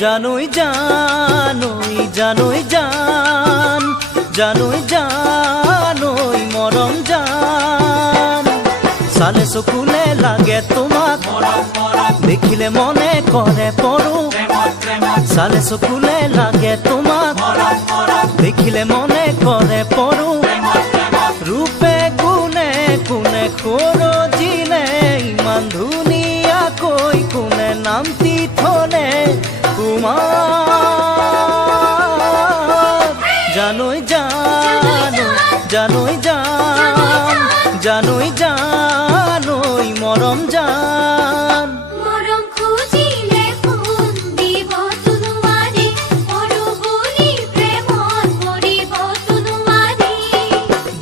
জানোই জানোই জানোই জান, জানোই জানোই মরম জান। সালে চকুলে লাগে তোমাক দেখিলে মনে করে পড়ো, সালে চকুলে লাগে তোমাক দেখিলে মনে করে পড়ো। রূপে গুণে কোনে খৰজিলে ইমান ধুনীয়াকৈ কোনে নামটি থলে তোমার। জানোই জানোই জানোই জান, জানোই জানোই মরম জান। মরম খুঁজিলে ফোন দিব তোমারে, পরবনি প্রেমত পড়িব তোমারে।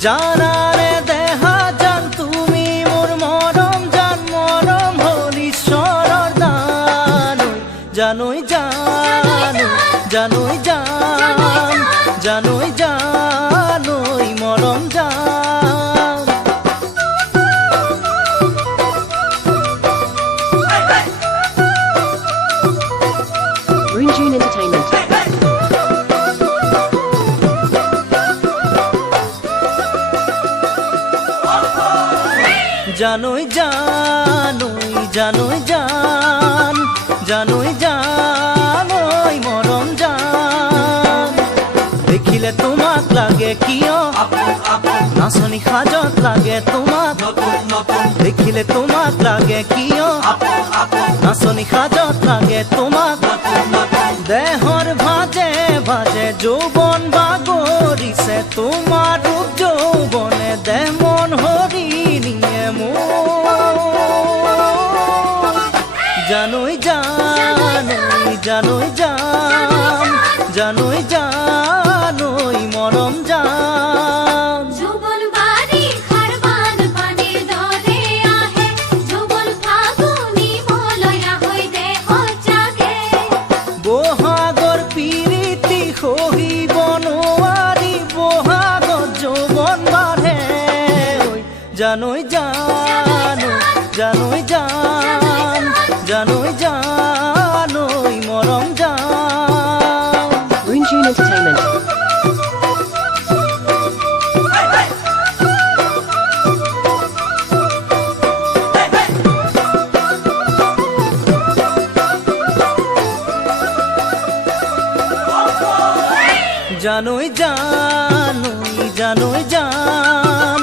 জানারে দেহা জান তুমি মোর মরম জান, মরম হল ঈশ্বরের দান। জানোই জানোই জানোই জান, জানোই জানোই মরম জান। Rune June Entertainment. জানোই জানোই জানোই জান, জানোই জানোই মরম জান। দেখিলে তোমাক লাগে কিয় নাচনি সাজত লাগে তোমাক, দেখিলে তোমাক লাগে কিয় নাচনি সাজত লাগে তোমাক। দেহর ভাজে ভাজে যৌবন বাগৰিছে তোমার রূপ যৌবনে, দেহ মন হরি নিয়ে জানোই জানোই জানোই জান, জানোই জানোই মরম জান। যৌবন বাড়ি খারবান পানির দরে আহে, যৌবন ফাগুনি মলয়া হই দেহ জাগে। বহাগর পিরিতি সহিব নোৱাৰি, বহাগত যৌবন বাঢ়ে জানোই জানোই জানোই জান, জানোই জানোই মরম জান। Rune June Entertainment. জানোই জানোই জানোই জান,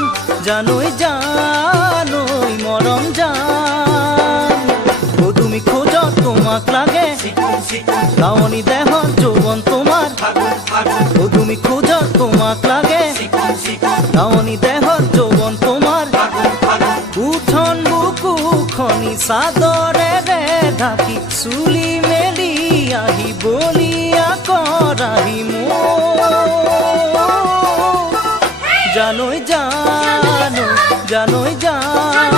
জানোই জানোই মরম জান। ও তুমি খোঁজত তোমাক লাগে লাৱনী দেহত যৌবন তোমার, ও তুমি খোঁজত তোমাক লাগে লাৱনী দেহত যৌবন তোমার। উঠন বুকু খনি চাদৰেৰে ঢাকি চুলি মেলি আহি বলিয়া কৰাহি জানোই জানোই জানোই জান,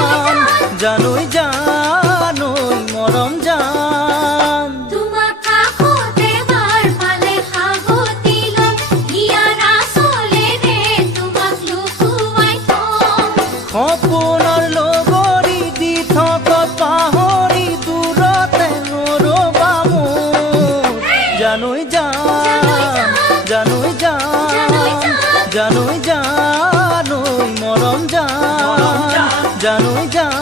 জানোই জানোই মরম জান। তোমাক কাষতে বাৰ পালে সাগতিল, হিয়াৰ আচলেৰে তোমাক লুকুৱাই থম। সপোনৰ লগৰী দি থকত পাহৰি দূৰতে নৰবা মোৰ। জানোই জান জানোই জান, জানোই জানোই মরম জান। জানোই জানোই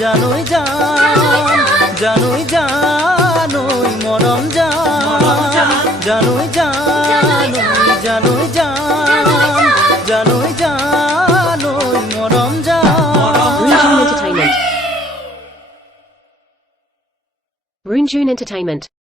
জানোই জান, জানোই জানোই মরম জান। জানোই জানোই জানোই জান, জানোই জানোই মরম জান। Rune June Entertainment. Rune June Entertainment.